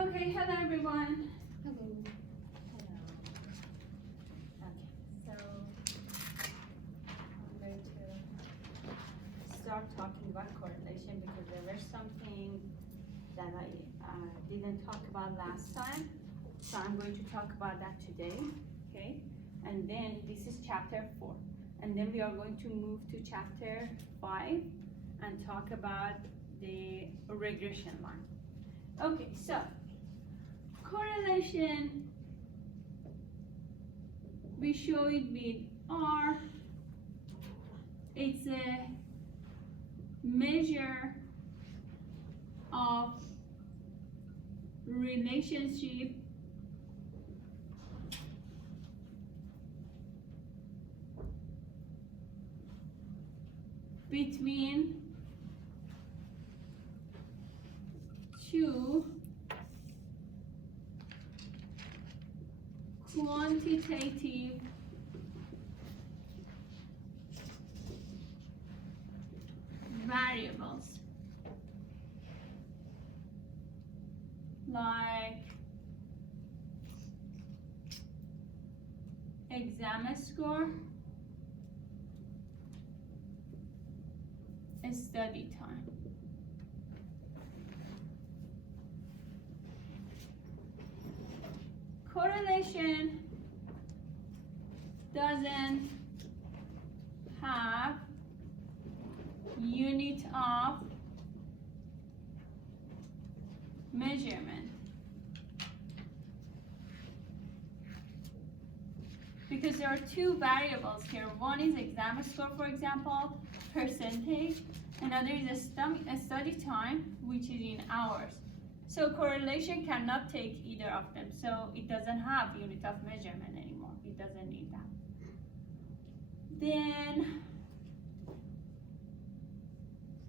Okay, hello everyone. Hello. Okay, so I'm going to start talking about correlation because there was something that I didn't talk about last time. So I'm going to talk about that today, okay? And then this is chapter 4. And then we are going to move to chapter 5 and talk about the regression line. Okay, so correlation, we show it with R. It's a measure of relationship between two quantitative variables like exam score, study time. Correlation doesn't have unit of measurement because there are two variables here. One is exam score, for example, percentage. Another is a study time, which is in hours. So correlation cannot take either of them. So it doesn't have unit of measurement anymore. It doesn't need that. Then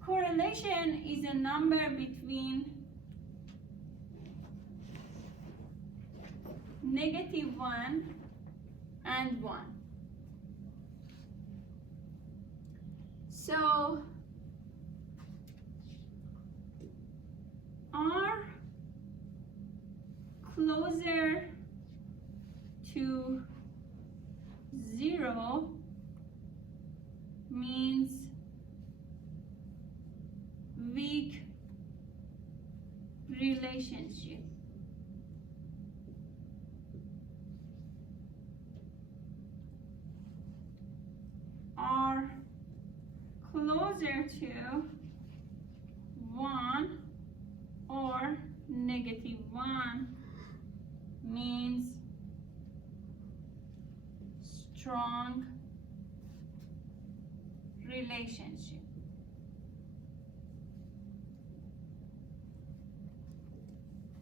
correlation is a number between -1 and 1. So R closer to 0 means weak relationship. R closer to 1 or -1 means strong relationship.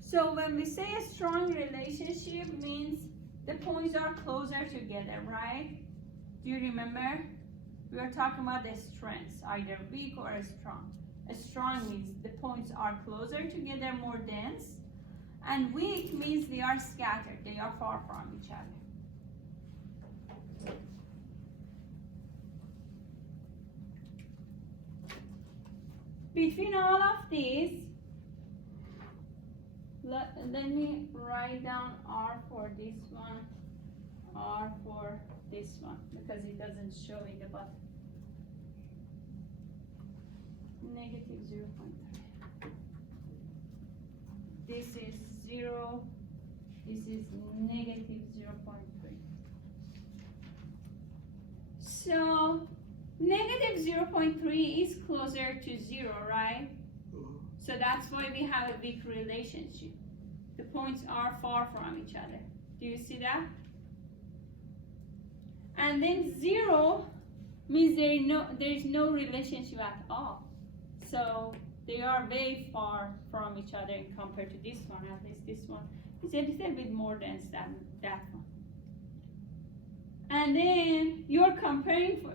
So when we say a strong relationship means the points are closer together, right? Do you remember? We were talking about the strengths, either weak or strong. A strong means the points are closer together, more dense, and weak means they are scattered, they are far from each other. Between all of these, let me write down R for this one, R for this one, because it doesn't show in the bottom. -0.3. This is 0. This is -0.3. So -0.3 is closer to 0, right? So that's why we have a weak relationship. The points are far from each other. Do you see that? And then 0 means there is no relationship at all. So they are very far from each other compared to this one. At least this one is a little bit more dense than that one. And then you're comparing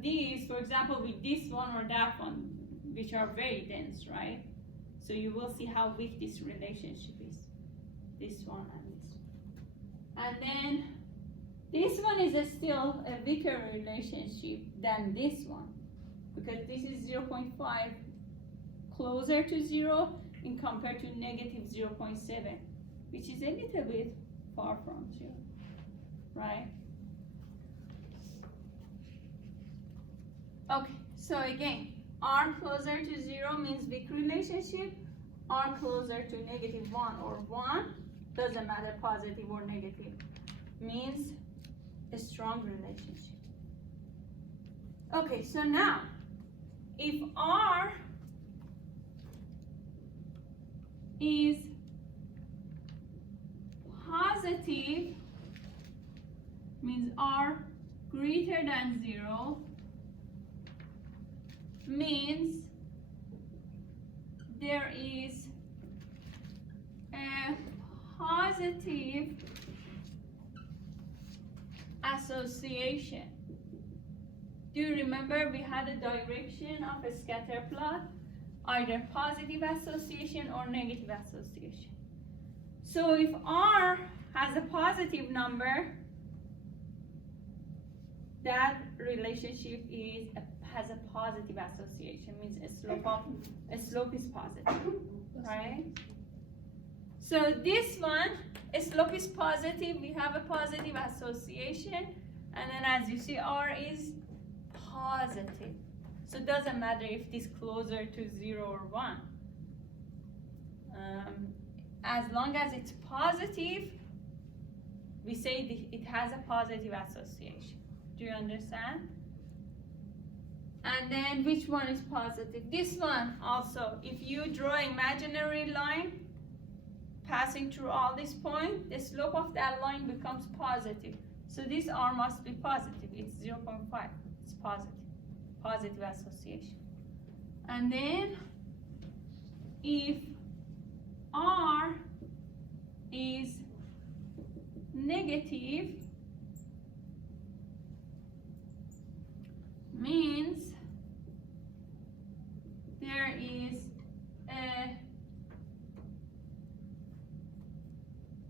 these, for example, with this one or that one, which are very dense, right? So you will see how weak this relationship is. This one and this one. And then this one is still a weaker relationship than this one, because this is 0.5 closer to 0. in compared to negative 0.7, which is a little bit far from 0, right? Okay, so again, r closer to 0 means weak relationship, r closer to negative 1 or 1, doesn't matter positive or negative, means a strong relationship. Okay, so now, if r is positive, means r greater than 0, means there is a positive association. Do you remember we had a direction of a scatter plot? Either positive association or negative association. So if r has a positive number, that relationship has a positive association, means a slope is positive, right? So this one, a slope is positive, we have a positive association, and then as you see, r is positive. So it doesn't matter if it is closer to 0 or 1. As long as it's positive, we say it has a positive association. Do you understand? And then which one is positive? This one also. If you draw an imaginary line passing through all these points, the slope of that line becomes positive. So this r must be positive. It's 0.5. It's positive. Positive association. And then if r is negative, means there is a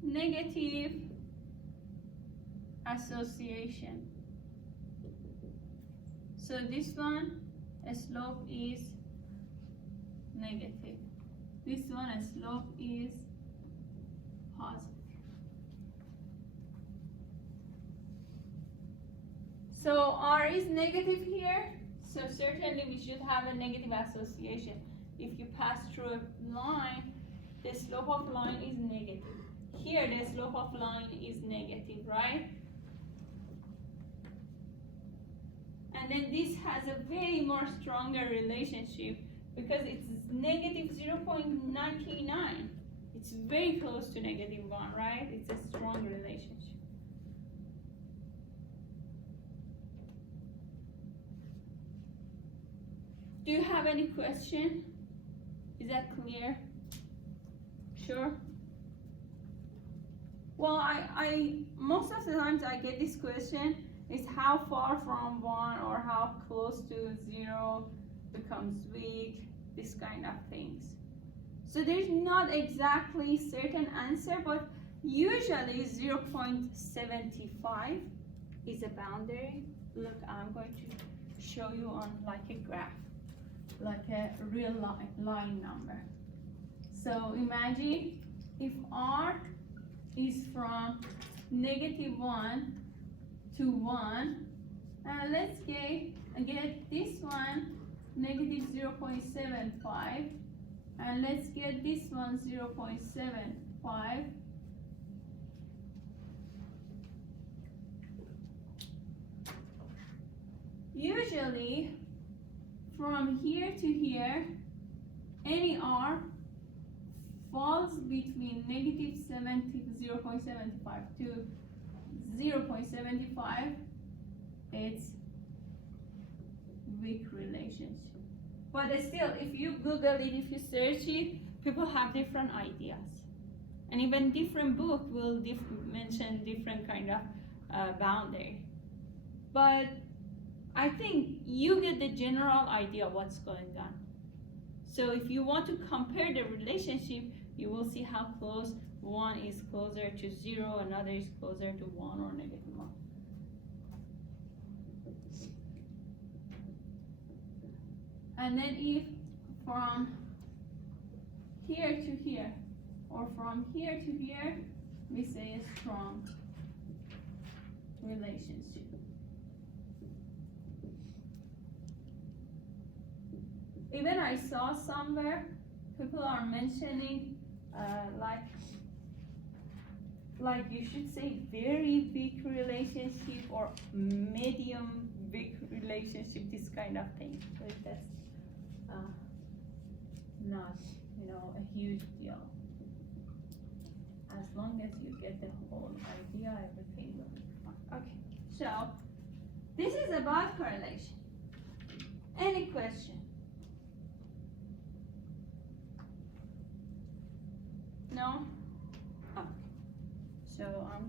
negative association. So this one, a slope is negative. This one, a slope is positive. So r is negative here, so certainly we should have a negative association. If you pass through a line, the slope of line is negative. Here the slope of line is negative, right? And then this has a very more stronger relationship because it's negative 0.99. It's very close to negative 1, right? It's a strong relationship. Do you have any question? Is that clear? Sure? Well, I most of the times I get this question is how far from 1 or how close to 0 becomes weak, this kind of things. So there's not exactly certain answer, but usually 0.75 is a boundary. Look, I'm going to show you on like a graph, like a real line number. So imagine if r is from negative 1 to 1, and let's get this one negative 0.75, and let's get this one 0.75. Usually from here to here, any r falls between negative 0.75 to 0.75, it's weak relationship. But still, if you Google it, if you search it, people have different ideas. And even different book will mention different kind of boundary. But I think you get the general idea of what's going on. So if you want to compare the relationship, you will see how close one is closer to 0, another is closer to 1 or negative 1. And then if from here to here, or from here to here, we say a strong relationship. Even I saw somewhere people are mentioning like you should say very weak relationship or medium weak relationship, this kind of thing. So that's not, a huge deal. As long as you get the whole idea, everything will be fine. Okay, so this is about correlation. Any question? No? Okay. So I'm going